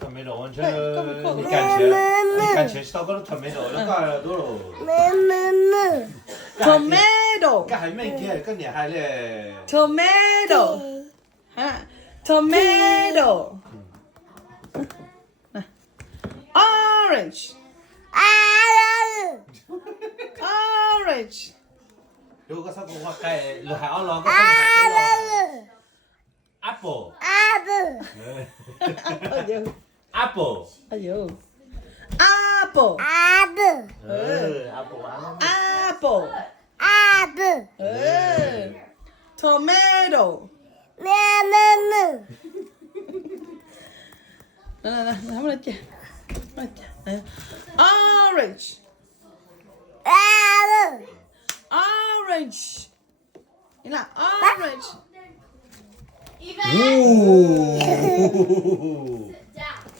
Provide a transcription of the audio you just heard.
tomato 完全你感觉烧个 tomato แล้วก็ดูtomato ก็ให้ไม่เกี่ยก็เนี่ยให้เลย tomato ฮะ tomato orange orange ดูก็สักว่าไก่หรือให้เอาลองก็ต้องให้ลอง apple apple apple 哎呦 apple apple apple tomato 来，他们来讲，orange， orange， 你看 orange， Ooh